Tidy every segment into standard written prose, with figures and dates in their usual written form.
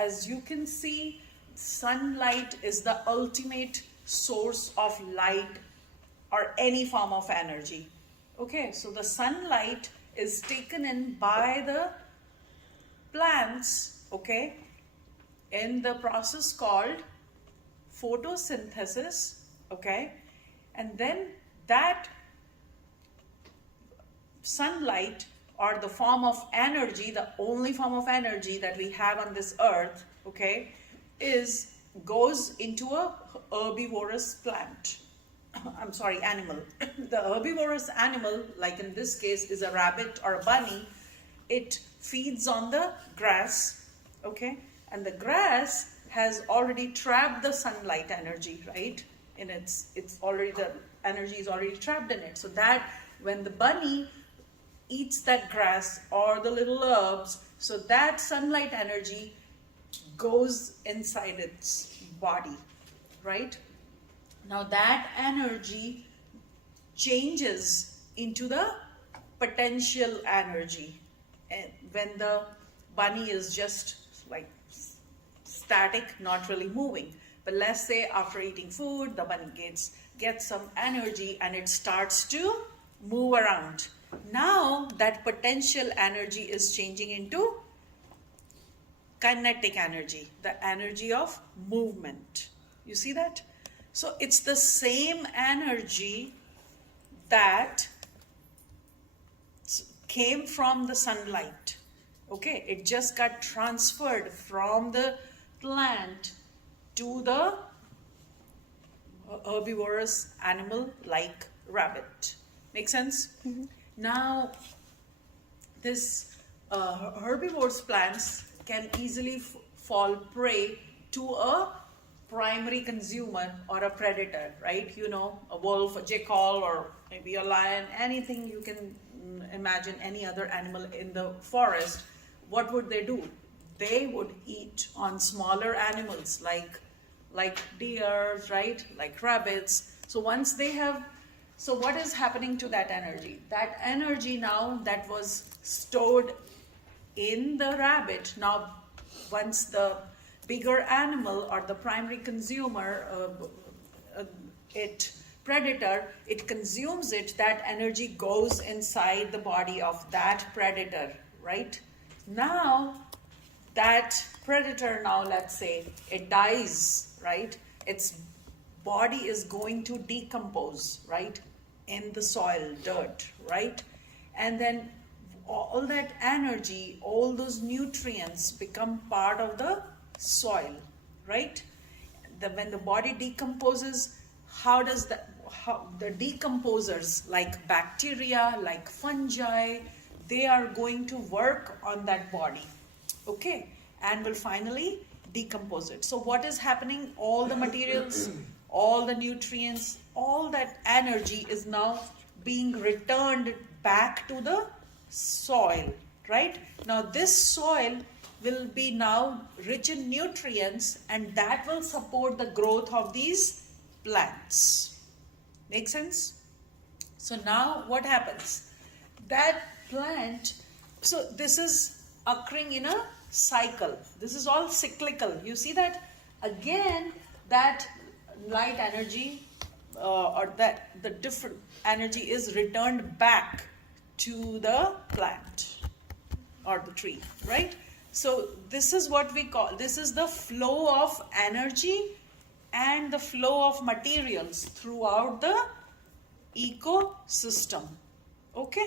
as you can see, sunlight is the ultimate source of light or any form of energy. Okay, so the sunlight is taken in by the plants, okay, in the process called photosynthesis, okay, and then that sunlight, or the form of energy, the only form of energy that we have on this earth, okay, goes into a herbivorous plant. I'm sorry, animal. The herbivorous animal, like in this case, is a rabbit or a bunny. It feeds on the grass, okay, and the grass has already trapped the sunlight energy, right? In it's already, the energy is already trapped in it. So that when the bunny eats that grass or the little herbs, so that sunlight energy goes inside its body, right? Now that energy changes into the potential energy. And when the bunny is just like static, not really moving. But let's say after eating food, the bunny gets some energy and it starts to move around. Now that potential energy is changing into kinetic energy, the energy of movement. You see that? So it's the same energy that came from the sunlight. Okay, it just got transferred from the plant to the herbivorous animal like rabbit. Make sense? Mm-hmm. Now, this herbivorous plants can easily fall prey to a primary consumer or a predator, right? You know, a wolf, a jackal, or maybe a lion, anything you can imagine, any other animal in the forest. What would they do? They would eat on smaller animals like deer, right? Like rabbits. So once they have, so what is happening to that energy? That energy now that was stored in the rabbit, now once the bigger animal or the primary consumer, predator, it consumes it, that energy goes inside the body of that predator, right? Now, that predator now, let's say, it dies, right? Its body is going to decompose, right? In the soil, dirt, right? And then all that energy, all those nutrients become part of the soil, right? When the body decomposes, how the decomposers like bacteria, like fungi, they are going to work on that body, okay, and will finally decompose it. So what is happening? All the materials, all the nutrients, all that energy is now being returned back to the soil, right? Now this soil will be now rich in nutrients, and that will support the growth of these plants. Make sense? So now what happens? That plant, so this is occurring in a cycle. This is all cyclical. You see that? Again, that light energy or that the different energy is returned back to the plant or the tree, right? So this is what we call, this is the flow of energy and the flow of materials throughout the ecosystem. Okay?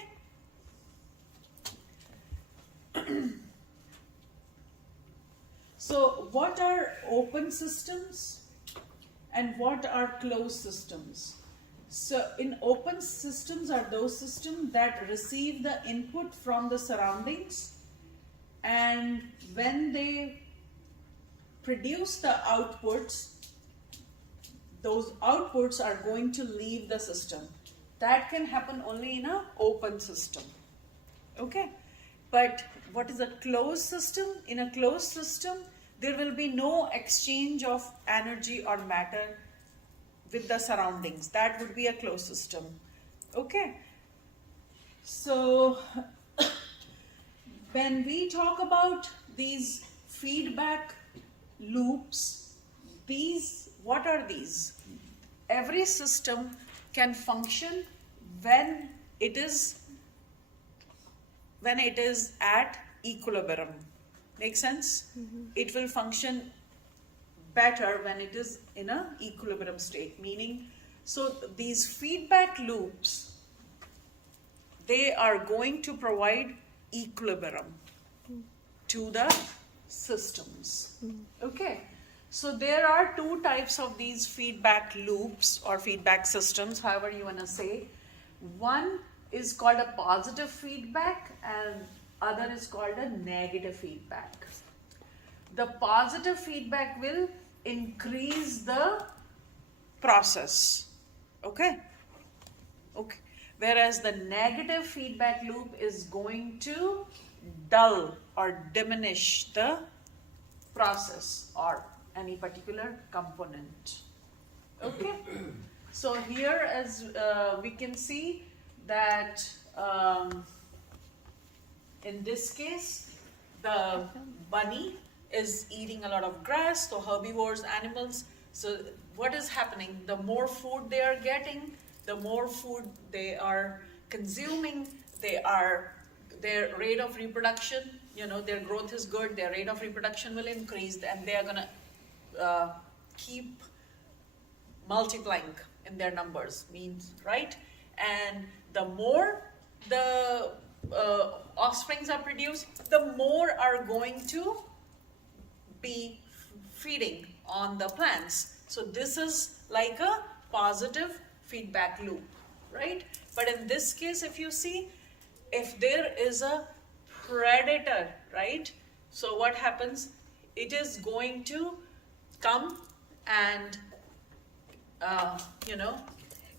So what are open systems and what are closed systems? So in open systems are those systems that receive the input from the surroundings, and when they produce the outputs, those outputs are going to leave the system. That can happen only in an open system. Okay? But what is a closed system? In a closed system, there will be no exchange of energy or matter with the surroundings. That would be a closed system. Okay? So, when we talk about these feedback loops, these, what are these? Every system can function when it is at equilibrium. Make sense? It will function better when it is in an equilibrium state, meaning, so these feedback loops, they are going to provide equilibrium to the systems. Okay, so there are two types of these feedback loops or feedback systems, however you want to say. One is called a positive feedback and other is called a negative feedback. The positive feedback will increase the process. Okay? Okay. Whereas the negative feedback loop is going to dull or diminish the process or any particular component. Okay? So here, as we can see that in this case, the bunny is eating a lot of grass, so herbivores, animals. So what is happening? The more food they are getting, the more food they are consuming, their rate of reproduction, their growth is good, their rate of reproduction will increase, and they are going to keep multiplying in their numbers, right? And the more the offsprings are produced, the more are going to be feeding on the plants. So this is like a positive feedback loop, right? But in this case, if you see, if there is a predator, right? So what happens? It is going to come and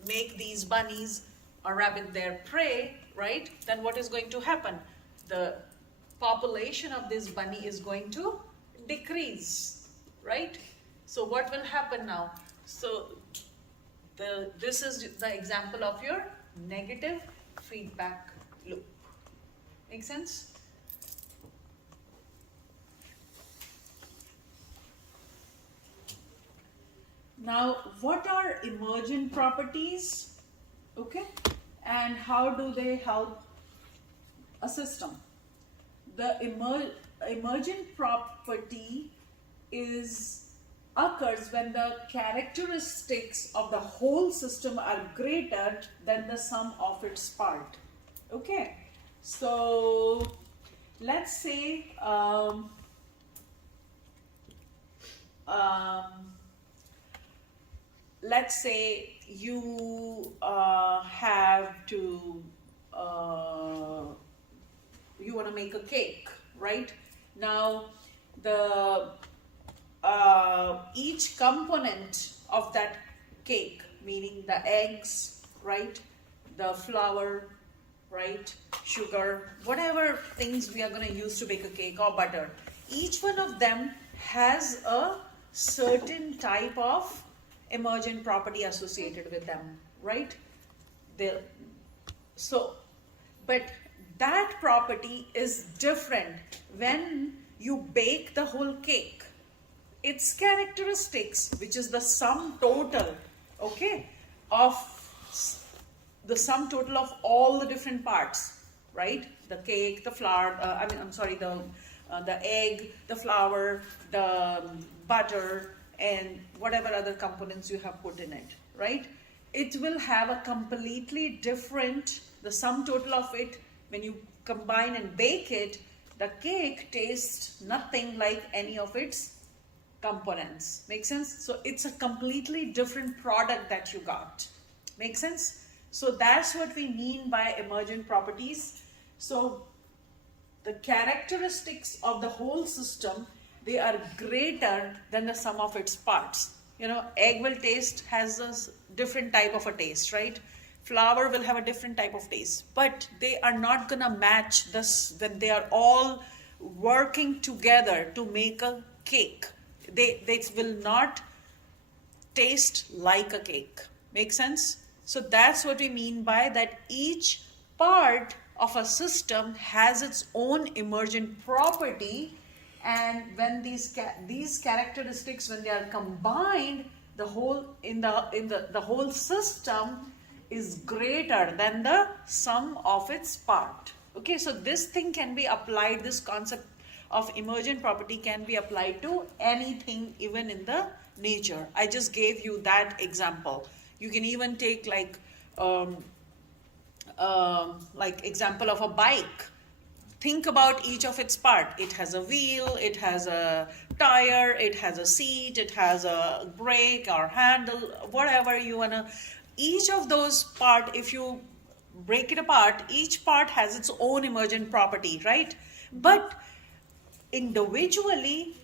make these bunnies or rabbit their prey, right? Then what is going to happen? The population of this bunny is going to decrease, right? So what will happen now? So this is the example of your negative feedback loop. Make sense? Now, what are emergent properties? Okay, and how do they help a system? The emergent property occurs when the characteristics of the whole system are greater than the sum of its part. Okay, so let's say you have to you want to make a cake, right? Now the each component of that cake, meaning the eggs, right, the flour, right, sugar, whatever things we are going to use to bake a cake, or butter, each one of them has a certain type of emergent property associated with them, right? But that property is different when you bake the whole cake. Its characteristics, which is the sum total, okay, of the sum total of all the different parts, right? The cake, the flour, the egg, the flour, the butter, and whatever other components you have put in it, right? It will have a completely different, the sum total of it, when you combine and bake it, the cake tastes nothing like any of its components. Make sense? So it's a completely different product that you got. Make sense? So that's what we mean by emergent properties. So the characteristics of the whole system, they are greater than the sum of its parts. Egg has a different type of a taste, right? Flour will have a different type of taste, but they are not gonna match this when they are all working together to make a cake. They will not taste like a cake. Make sense? So that's what we mean by that each part of a system has its own emergent property, and when these characteristics, when they are combined, the whole the whole system is greater than the sum of its part. Okay, so this thing can be applied, this concept of emergent property can be applied to anything, even in the nature. I just gave you that example. You can even take like example of a bike. Think about each of its part. It has a wheel, it has a tire, it has a seat, it has a brake or handle, whatever you wanna. Each of those part, if you break it apart, each part has its own emergent property, right? But individually,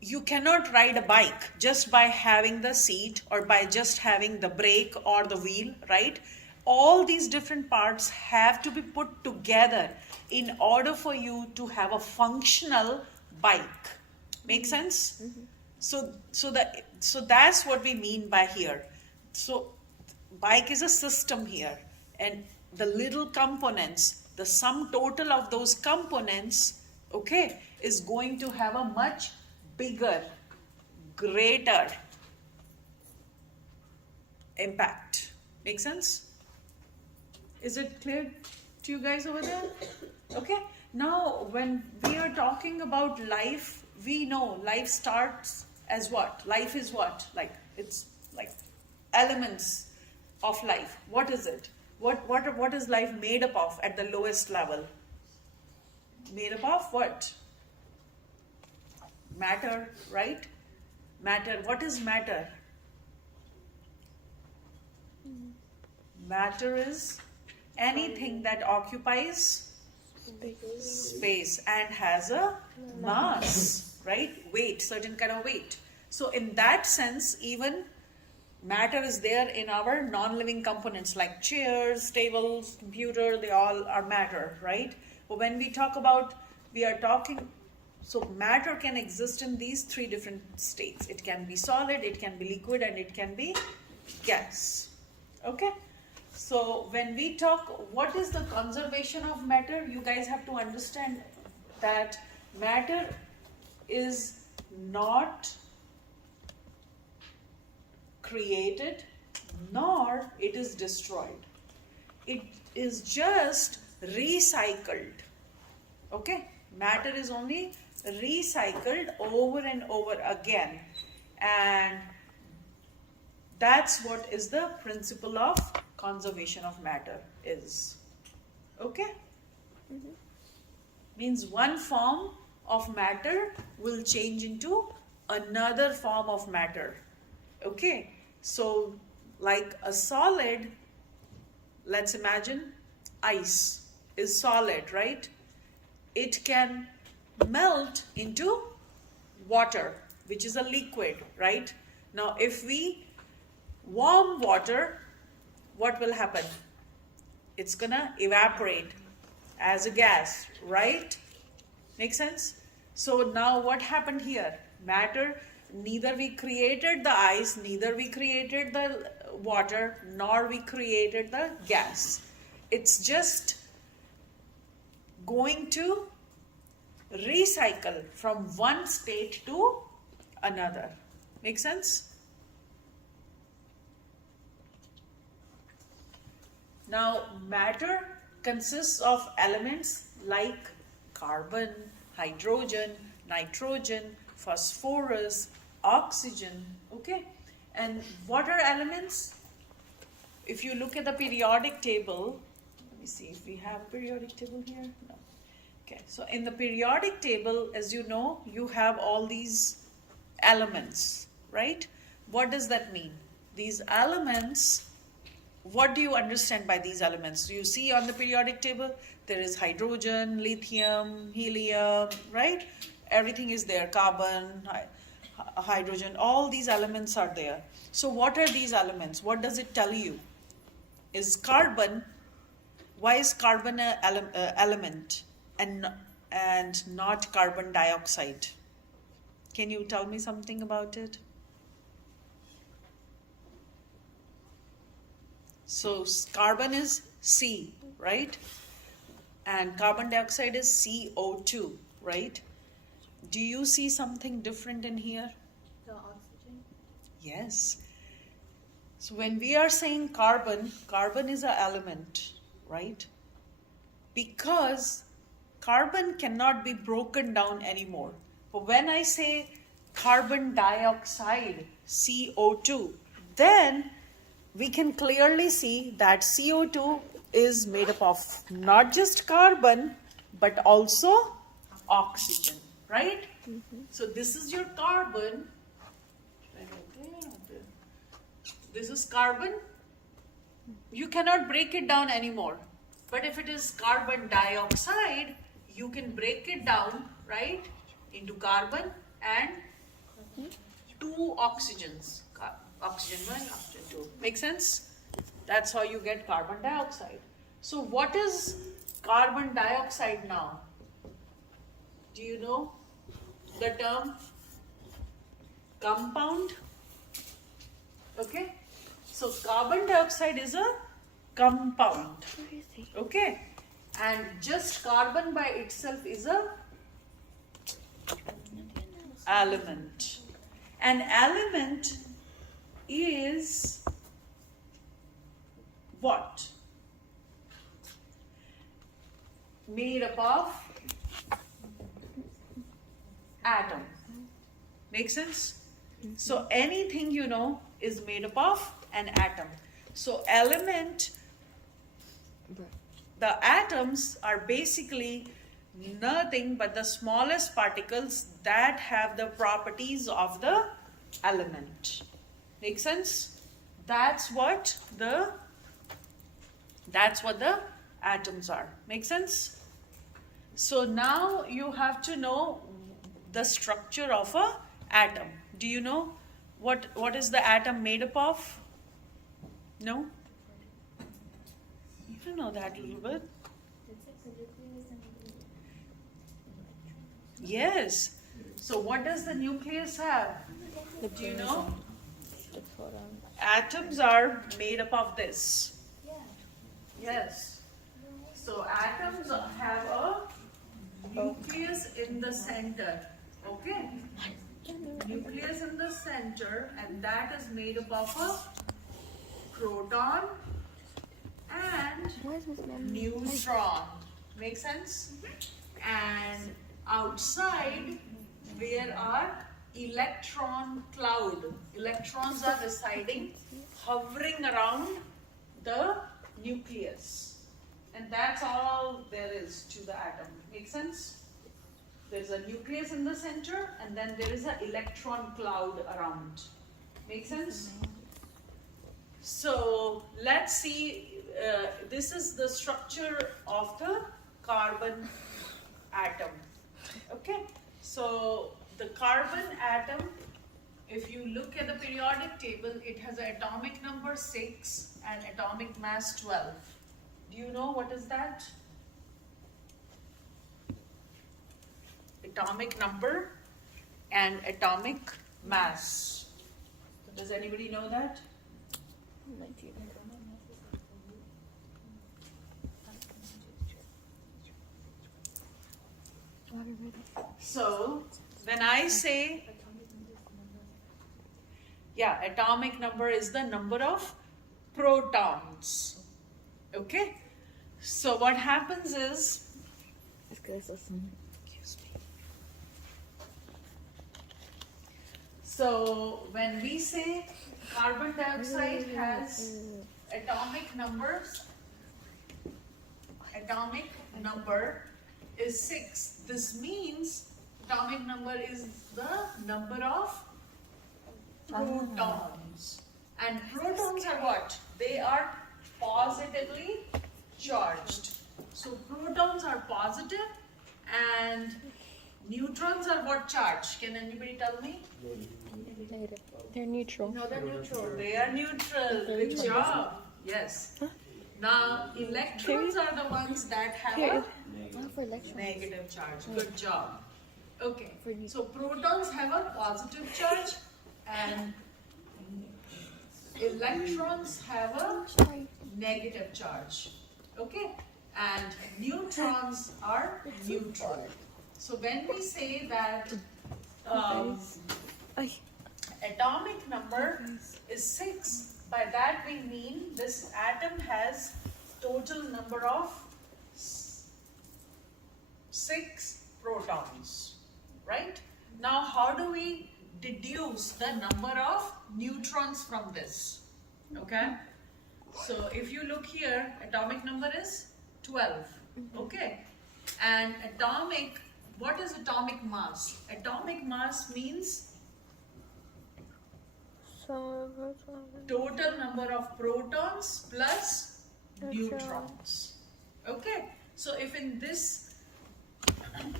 you cannot ride a bike just by having the seat or by just having the brake or the wheel, right? All these different parts have to be put together in order for you to have a functional bike. Make sense? So that's what we mean by here. So bike is a system here, and the little components, the sum total of those components, okay, is going to have a much bigger, greater impact. Make sense? Is it clear to you guys over there? Okay. Now, when we are talking about life, we know life starts as what? Life is what? Like, it's like elements of life. What is it? What is life made up of at the lowest level? Made up of what? Matter, right? Matter. What is matter? Matter is anything that occupies space and has a mass, right? Weight, certain kind of weight. So in that sense, even matter is there in our non-living components like chairs, tables, computer, they all are matter, right? But when we talk about, we are talking, so matter can exist in these three different states. It can be solid, it can be liquid, and it can be gas. Okay? So when we talk, what is the conservation of matter? You guys have to understand that matter is not created, nor it is destroyed. It is just recycled. Okay? Matter is only recycled over and over again. And that's what is the principle of conservation of matter is. Okay? Means one form of matter will change into another form of matter. Okay? So, like a solid, let's imagine ice is solid, right? It can melt into water, which is a liquid, right? Now, if we warm water, what will happen? It's gonna evaporate as a gas, right? Make sense? So now what happened here? Matter, neither we created the ice, neither we created the water, nor we created the gas. It's just going to recycle from one state to another. Make sense? Now, matter consists of elements like carbon, hydrogen, nitrogen, phosphorus, oxygen, okay? And what are elements? If you look at the periodic table, let me see if we have a periodic table here. No. Okay, so in the periodic table, as you know, you have all these elements, right? What does that mean? These elements, what do you understand by these elements? You see on the periodic table, there is hydrogen, lithium, helium, right? Everything is there, carbon, hydrogen, all these elements are there. So what are these elements? What does it tell you? Is carbon, why is carbon an element and not carbon dioxide? Can you tell me something about it? So carbon is C, right? And carbon dioxide is CO2, right? Do you see something different in here? The oxygen. Yes. So when we are saying carbon, carbon is an element, right? Because carbon cannot be broken down anymore. But when I say carbon dioxide, CO2, then we can clearly see that CO2 is made up of not just carbon, but also oxygen, right? So this is your carbon. This is carbon. You cannot break it down anymore. But if it is carbon dioxide, you can break it down, right, into carbon and two oxygens. Oxygen 1, oxygen 2. Make sense? That's how you get carbon dioxide. So what is carbon dioxide now? Do you know the term? Compound? Okay? So carbon dioxide is a compound. Okay? And just carbon by itself is a element. An element is what? Made up of atom. Make sense? So anything you know is made up of an atom. So element, the atoms are basically nothing but the smallest particles that have the properties of the element. Make sense? That's what the atoms are. Make sense? So now you have to know the structure of a atom. Do you know what is the atom made up of? No? You know that a little bit. Yes. So what does the nucleus have? Do you know? Atoms are made up of this. Yes. So atoms have a nucleus in the center. Okay? Nucleus in the center, and that is made up of a proton and neutron. Make sense? And outside there are electron cloud. Electrons are residing, hovering around the nucleus. And that's all there is to the atom. Make sense? There's a nucleus in the center, and then there is an electron cloud around. Make sense? So let's see, this is the structure of the carbon atom. Okay, so the carbon atom, if you look at the periodic table, it has an atomic number 6 and atomic mass 12. Do you know what is that? Atomic number and atomic mass. Does anybody know that? So when I say, yeah, atomic number is the number of protons. Okay? So what happens is, so when we say carbon dioxide has atomic numbers, atomic number is 6. This means atomic number is the number of protons. And protons are what? They are positively charged. So protons are positive and neutrons are what charge? Can anybody tell me? They're neutral. No, they're neutral. They are neutral. Good job. Yes. Now, electrons are the ones that have a negative charge. Good job. Okay. So protons have a positive charge and electrons have a negative charge. Okay. And neutrons are neutral. So when we say that Ay. atomic number is 6, by that we mean this atom has total number of 6 protons, right? Now how do we deduce the number of neutrons from this? Okay, so if you look here, atomic number is 12, okay, and what is atomic mass? Atomic mass means total number of protons plus neutrons. Okay, so if in this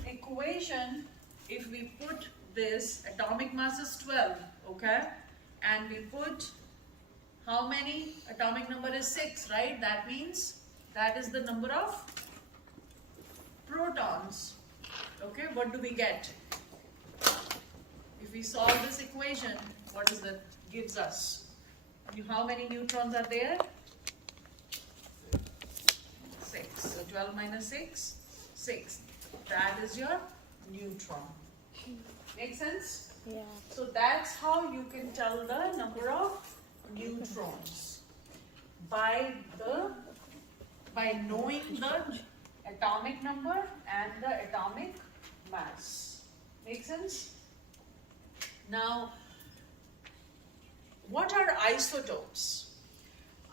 equation, if we put this atomic mass is 12, okay, and we put how many? Atomic number is 6, right? That means that is the number of protons. Okay, what do we get? If we solve this equation, what is that gives us? How many neutrons are there? 6. So 12 minus 6, 6. That is your neutron. Make sense? Yeah. So that's how you can tell the number of neutrons by knowing the atomic number and the atomic mass. Make sense? Now, what are isotopes?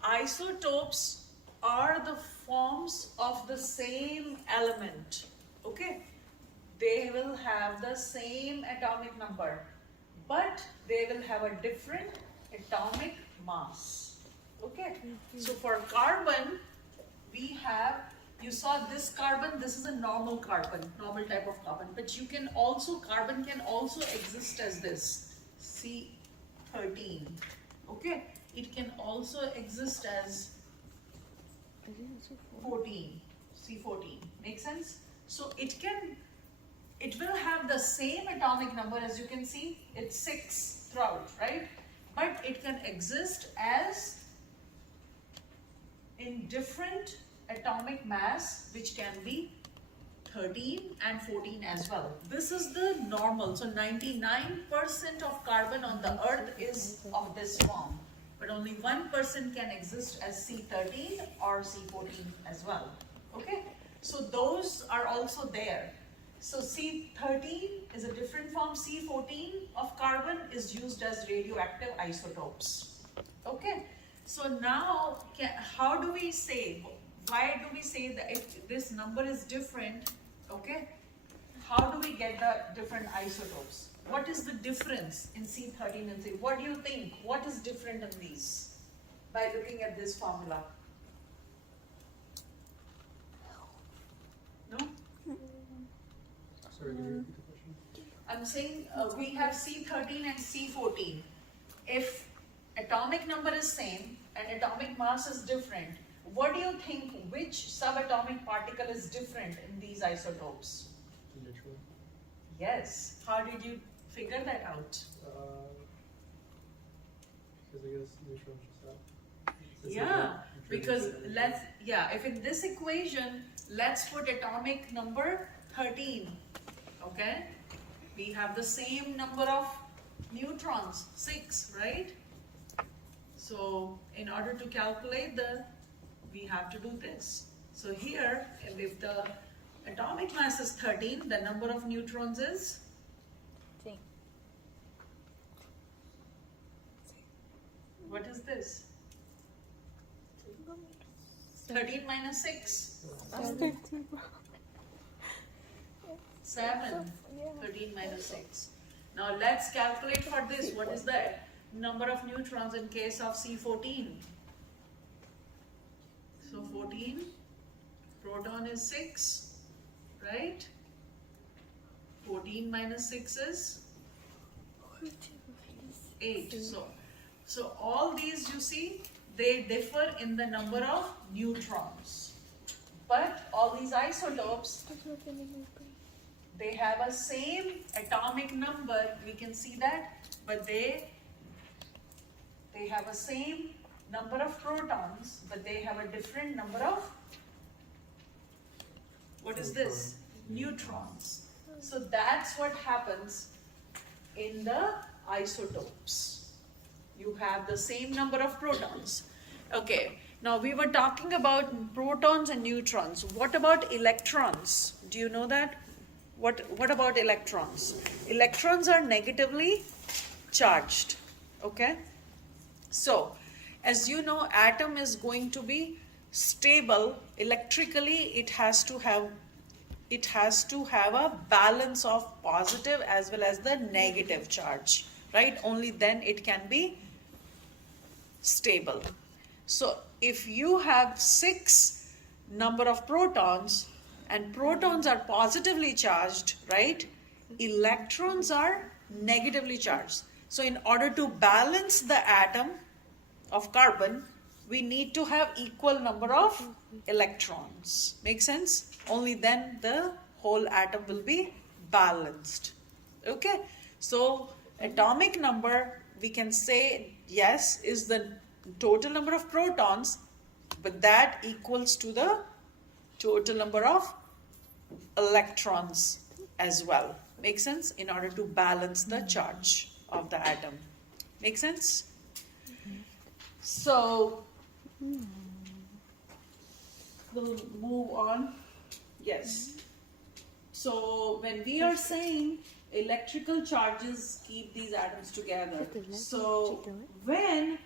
Isotopes are the forms of the same element. Okay? They will have the same atomic number, but they will have a different atomic mass. Okay? So for carbon, we have, you saw this carbon, this is a normal carbon, normal type of carbon, but you can also, carbon can also exist as this, C13. Okay? It can also exist as 14, C14. Make sense? So it will have the same atomic number, as you can see, it's 6 throughout, right? But it can exist as in different atomic mass, which can be 13 and 14 as well. This is the normal. So 99% of carbon on the earth is of this form, but only 1% can exist as C13 or C14 as well. Okay, so those are also there. So C13 is a different form. C14 of carbon is used as radioactive isotopes. Okay, so now how do we say, why do we say that if this number is different, okay, how do we get the different isotopes? What is the difference in C13 and C? What do you think? What is different in these by looking at this formula? No? Sorry, can you repeat the question? I'm saying we have C13 and C14. If atomic number is same and atomic mass is different, what do you think, which subatomic particle is different in these isotopes? The neutron. Yes. How did you figure that out? Because I guess neutrons just have. Yeah, because if in this equation, let's put atomic number 13, okay? We have the same number of neutrons, 6, right? So in order to calculate we have to do this. So here, if the atomic mass is 13, the number of neutrons is? What is this? 13 minus 6? 7. 13 minus 6. Now let's calculate for this. What is the number of neutrons in case of C14? So 14, proton is 6, right? 14 minus 6 is 8. So all these, you see, they differ in the number of neutrons. But all these isotopes, they have a same atomic number, we can see that, but they have a same number of protons, but they have a different number of, what is this? Neutrons. So that's what happens in the isotopes. You have the same number of protons. Okay, now we were talking about protons and neutrons. What about electrons? Do you know that? What about electrons? Electrons are negatively charged. Okay? So, as you know, atom is going to be stable electrically. It has to have a balance of positive as well as the negative charge, right? Only then it can be stable. So if you have 6 number of protons and protons are positively charged, right? Electrons are negatively charged. So in order to balance the atom of carbon, we need to have equal number of electrons. Make sense? Only then the whole atom will be balanced. Okay? So atomic number, we can say yes, is the total number of protons, but that equals to the total number of electrons as well. Make sense? In order to balance the charge of the atom. Make sense? So we'll move on. Yes. So when we are saying electrical charges keep these atoms together, so when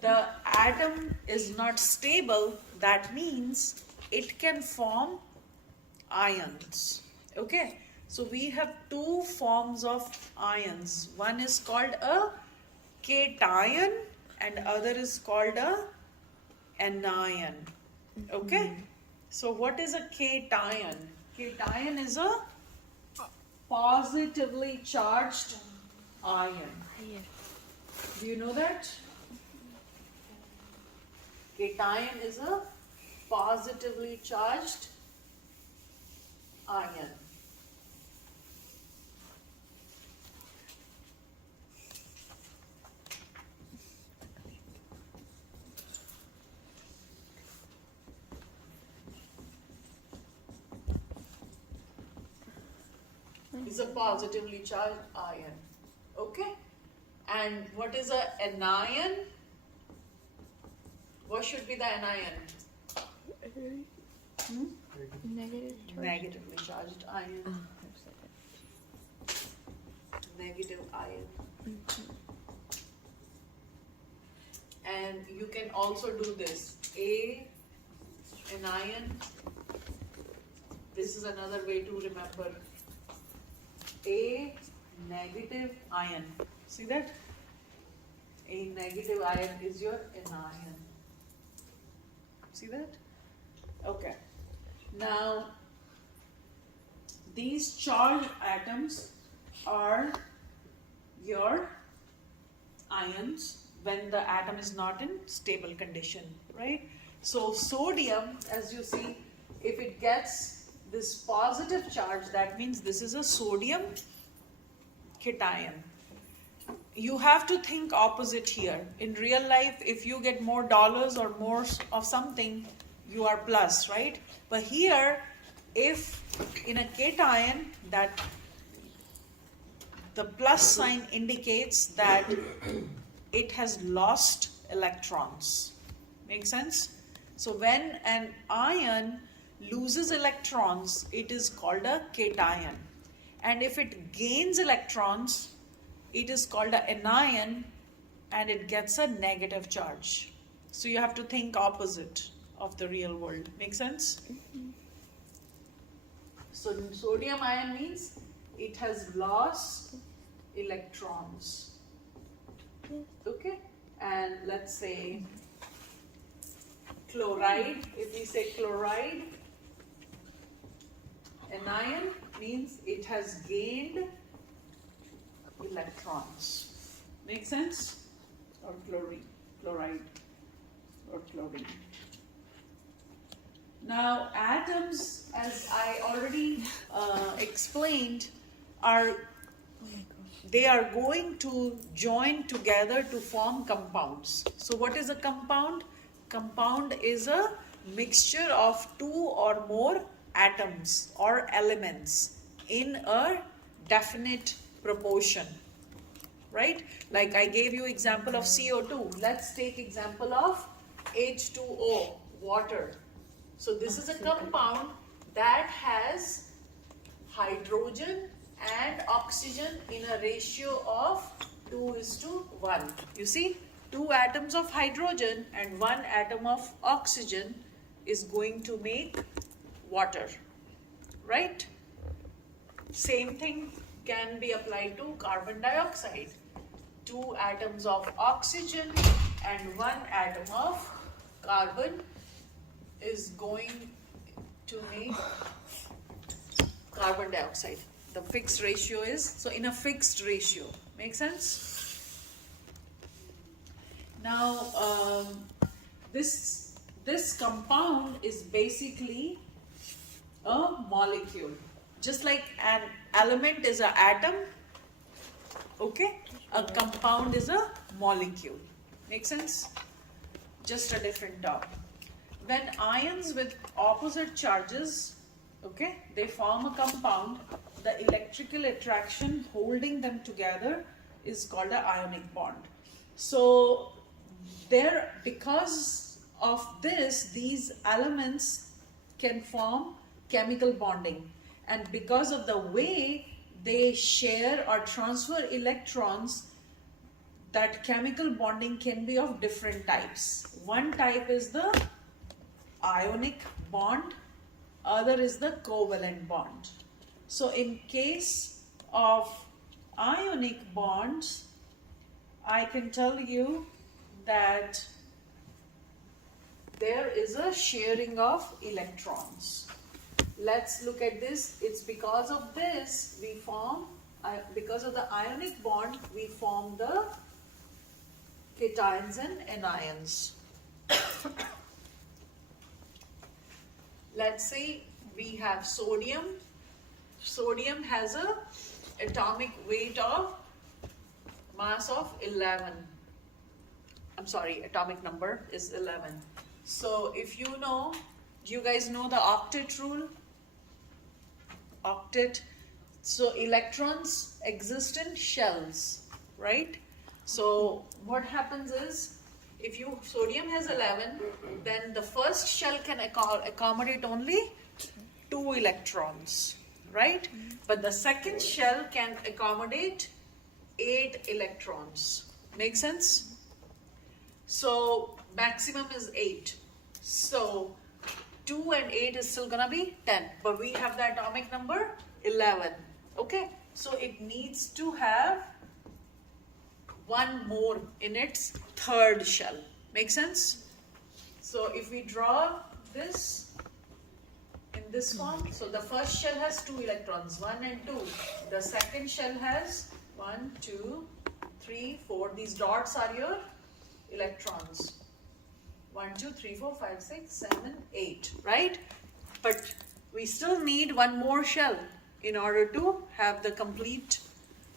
the atom is not stable, that means it can form ions. Okay, so we have 2 forms of ions. One is called a cation and other is called a anion. Okay, so what is a cation? Cation is a positively charged ion. Do you know that? Cation is a positively charged ion. Is a positively charged ion. Okay? And what is a anion? What should be the anion? Negative charge. Negatively charged ion. Negative ion. And you can also do this. Anion. This is another way to remember. A negative ion. See that? A negative ion is your anion. See that? Okay. Now, these charged atoms are your ions when the atom is not in stable condition, right? So sodium, as you see, if it gets this positive charge, that means this is a sodium cation. You have to think opposite here. In real life, if you get more dollars or more of something, you are plus, right? But here, if in a cation, that the plus sign indicates that it has lost electrons. Make sense? So when an ion loses electrons, it is called a cation. And if it gains electrons, it is called an anion, and it gets a negative charge. So you have to think opposite of the real world. Make sense? So sodium ion means it has lost electrons. Okay? And let's say chloride. If we say chloride, anion means it has gained electrons. Make sense? Or chloride or chlorine. Now atoms, as I already explained, they are going to join together to form compounds. So what is a compound? Compound is a mixture of 2 or more atoms or elements in a definite proportion, right? Like I gave you example of CO2. Let's take example of H2O, water. So this is a compound that has hydrogen and oxygen in a ratio of 2:1. You see, 2 atoms of hydrogen and 1 atom of oxygen is going to make water, right? Same thing can be applied to carbon dioxide. 2 atoms of oxygen and 1 atom of carbon is going to make carbon dioxide. The fixed ratio is, so in a fixed ratio. Make sense? Now, this compound is basically a molecule. Just like an element is an atom, okay? A compound is a molecule. Make sense? Just a different term. When ions with opposite charges, okay, they form a compound, the electrical attraction holding them together is called an ionic bond. So because of this, these elements can form chemical bonding, and because of the way they share or transfer electrons, that chemical bonding can be of different types. One type is the ionic bond, other is the covalent bond. So in case of ionic bonds, I can tell you that there is a sharing of electrons. Let's look at this. It's because of this we form, because of the ionic bond, we form the cations and anions. Let's say we have sodium. Sodium has a atomic weight of mass of 11. I'm sorry, atomic number is 11. So if you know, do you guys know the octet rule? Octet. So electrons exist in shells, right? So what happens is, if sodium has 11, then the first shell can accommodate only 2 electrons, right? But the second shell can accommodate 8 electrons. Make sense? So maximum is 8. So 2 and 8 is still gonna be 10, but we have the atomic number 11. Okay, so it needs to have one more in its third shell. Make sense? So if we draw this in this form, so the first shell has 2 electrons, 1 and 2. The second shell has 1, 2, 3, 4. These dots are your electrons. 1, 2, 3, 4, 5, 6, 7, 8, right? But we still need one more shell in order to have the complete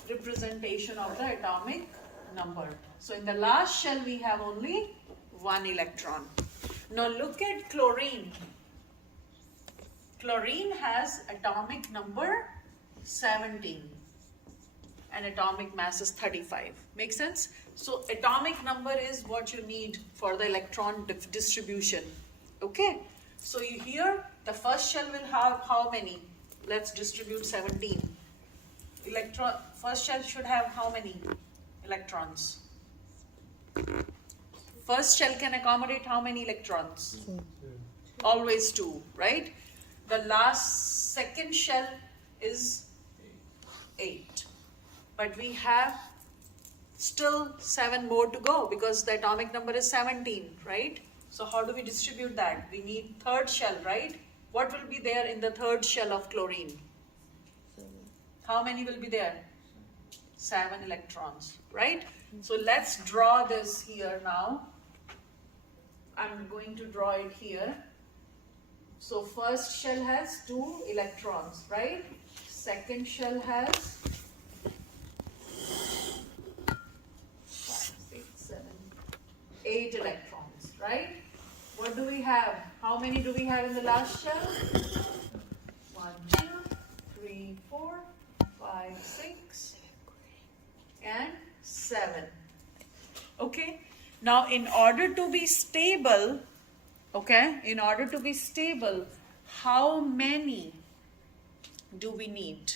representation of the atomic number. So in the last shell we have only 1 electron. Now look at chlorine. Chlorine has atomic number 17 and atomic mass is 35. Make sense? So atomic number is what you need for the electron distribution. Okay? So here the first shell will have how many? Let's distribute 17. First shell should have how many electrons? First shell can accommodate how many electrons? 2. Always 2, right? The second shell is 8. But we have still 7 more to go because the atomic number is 17, right? So how do we distribute that? We need third shell, right? What will be there in the third shell of chlorine? How many will be there? 7 electrons, right? So let's draw this here now. I'm going to draw it here. So first shell has 2 electrons, right? Second shell has 5, 6, 7, 8 electrons, right? What do we have? How many do we have in the last shell? 1, 2, 3, 4. 4, 5, 6, and 7. Okay, now in order to be stable, how many do we need?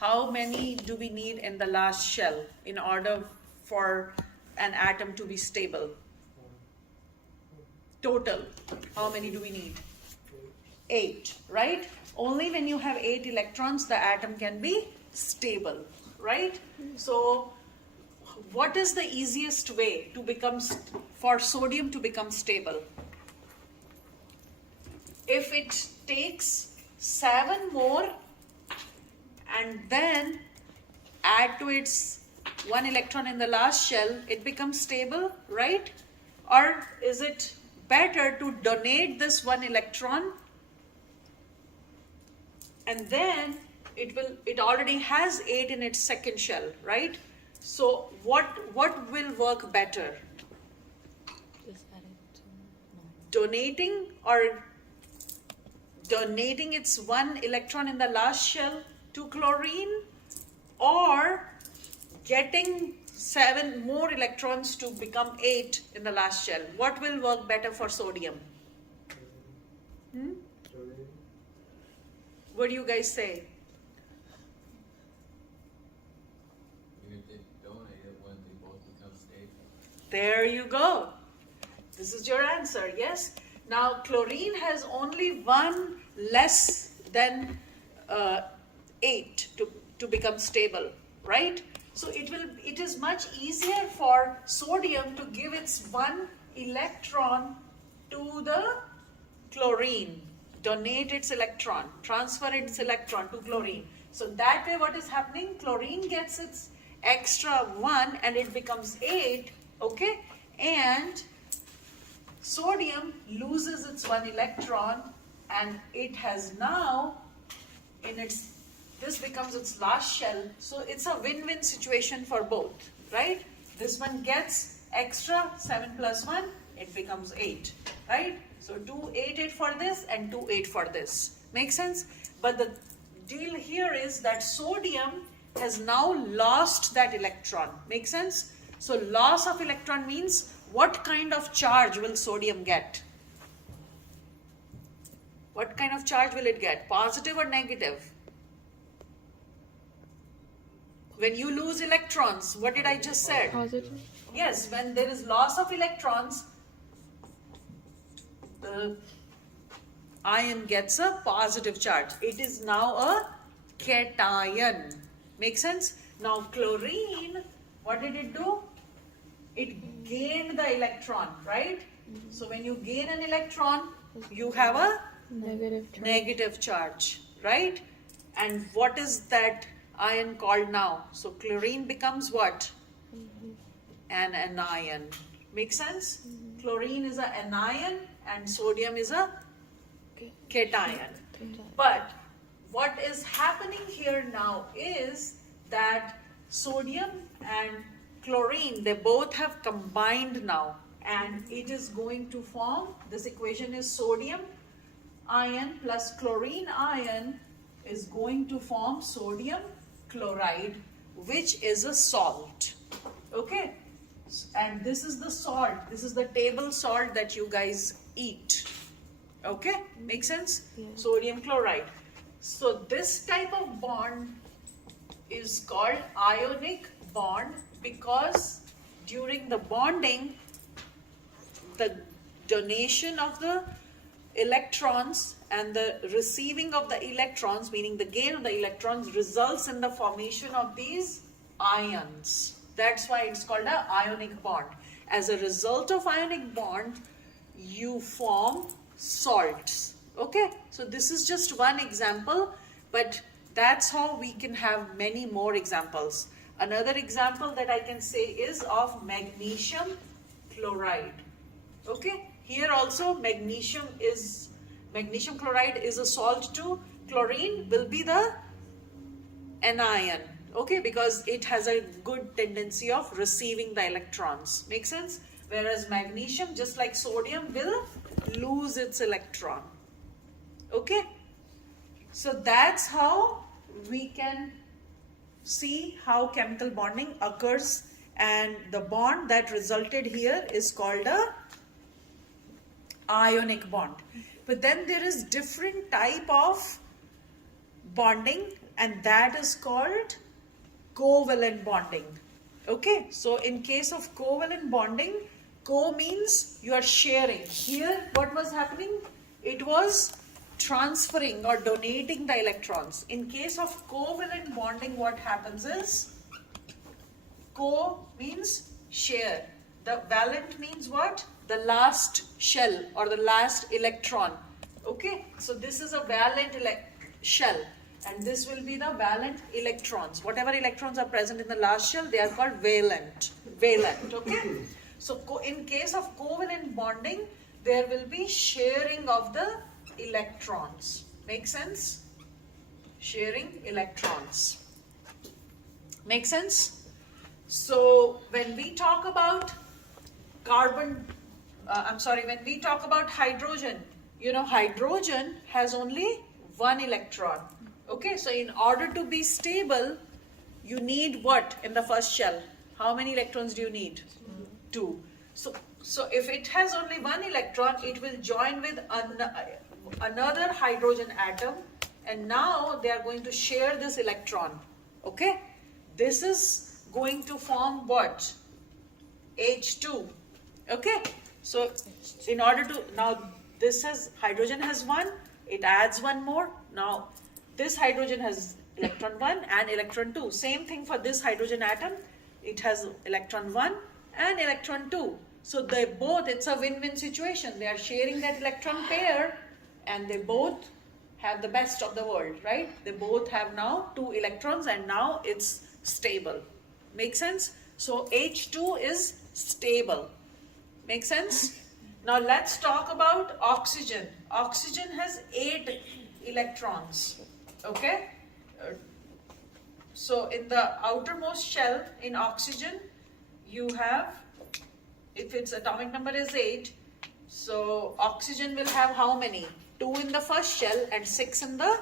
How many do we need in the last shell in order for an atom to be stable? Total, how many do we need? 8, right? Only when you have 8 electrons, the atom can be stable, right? So, what is the easiest way to for sodium to become stable? If it takes 7 more and then add to its 1 electron in the last shell, it becomes stable, right? Or is it better to donate this 1 electron and then it already has 8 in its second shell, right? So what will work better? Just add it to Donating its 1 electron in the last shell to chlorine, or getting 7 more electrons to become 8 in the last shell? What will work better for sodium? What do you guys say? If they donate it when they both become stable. There you go. This is your answer, yes? Now, chlorine has only 1 less than 8 to become stable, right? So it is much easier for sodium to give its 1 electron to the chlorine, donate its electron, transfer its electron to chlorine. So that way what is happening? Chlorine gets its extra 1 and it becomes 8, okay? And sodium loses its 1 electron and it has now this becomes its last shell. So it's a win-win situation for both, right? This one gets extra 7 plus 1, it becomes 8, right? So 2 8 for this and 2 8 for this. Make sense? But the deal here is that sodium has now lost that electron. Make sense? So loss of electron means what kind of charge will sodium get? What kind of charge will it get? Positive or negative? When you lose electrons, what did I just say? positive. Yes, when there is loss of electrons, the ion gets a positive charge. It is now a cation. Make sense? Now chlorine, what did it do? It gained the electron, right? So when you gain an electron, you have a Negative charge. negative charge, right? And what is that ion called now? So chlorine becomes what? An anion. Make sense? Chlorine is an anion and sodium is a cation. But what is happening here now is that sodium and chlorine, they both have combined now, and it is going to form, this equation is sodium ion plus chlorine ion is going to form sodium chloride, which is a salt. Okay? And this is the salt, this is the table salt that you guys eat. Okay? Make sense? Yeah. Sodium chloride. So this type of bond is called ionic bond because during the bonding, the donation of the electrons and the receiving of the electrons, meaning the gain of the electrons, results in the formation of these ions. That's why it's called an ionic bond. As a result of ionic bond, you form salts. Okay, so this is just one example, but that's how we can have many more examples. Another example that I can say is of magnesium chloride. Okay, here also magnesium chloride is a salt too. Chlorine will be the anion. Okay, because it has a good tendency of receiving the electrons. Make sense? Whereas magnesium, just like sodium, will lose its electron. Okay, so that's how we can see how chemical bonding occurs, and the bond that resulted here is called a ionic bond. But then there is different type of bonding, and that is called covalent bonding. Okay, so in case of covalent bonding, co means you are sharing. Here what was happening? It was transferring or donating the electrons. In case of covalent bonding, what happens is, co means share. The valent means what? The last shell or the last electron. Okay, so this is a valent shell, and this will be the valent electrons. Whatever electrons are present in the last shell, they are called valent. Okay, so in case of covalent bonding, there will be sharing of the electrons. Make sense? Sharing electrons. Make sense? So when we talk about when we talk about hydrogen, you know, hydrogen has only one electron. Okay, so in order to be stable, you need what in the first shell? How many electrons do you need? 2. So if it has only one electron, it will join with another hydrogen atom, and now they are going to share this electron. Okay, this is going to form what? H2. Okay, so in order to, now this has, hydrogen has 1, it adds 1 more. Now this hydrogen has electron 1 and electron 2. Same thing for this hydrogen atom, it has electron 1 and electron 2. So they both, it's a win-win situation. They are sharing that electron pair, and they both have the best of the world, right? They both have now 2 electrons, and now it's stable. Make sense? So H2 is stable. Make sense? Now let's talk about oxygen. Oxygen has 8 electrons. Okay? So in the outermost shell in oxygen, you have, if its atomic number is 8, so oxygen will have how many? 2 in the first shell and 6 in the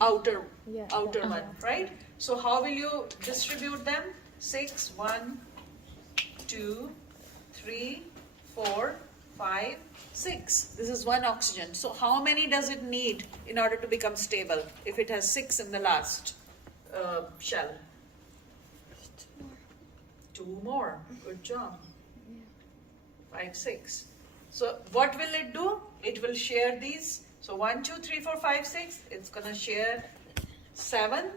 outer one, right? So how will you distribute them? 6, 1, 2, 3, 4, 5, 6. This is one oxygen. So how many does it need in order to become stable if it has 6 in the last shell? 2 more. Good job. 5, 6. So what will it do? It will share these. So 1, 2, 3, 4, 5, 6. It's going to share 7,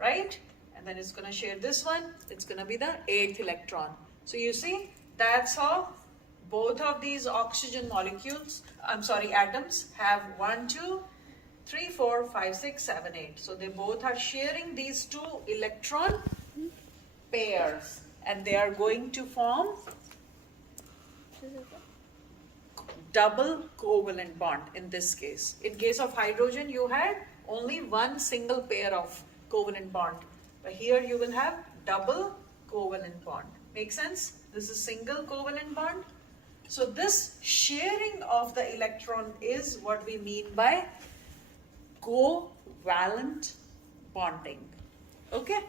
right? And then it's going to share this one. It's going to be the 8th electron. So you see, that's how both of these oxygen molecules, atoms have 1, 2, 3, 4, 5, 6, 7, 8. So they both are sharing these 2 electron pairs, and they are going to form double covalent bond in this case. In case of hydrogen, you had only one single pair of covalent bond. But here you will have double covalent bond. Make sense? This is single covalent bond. So this sharing of the electron is what we mean by covalent bonding. Okay?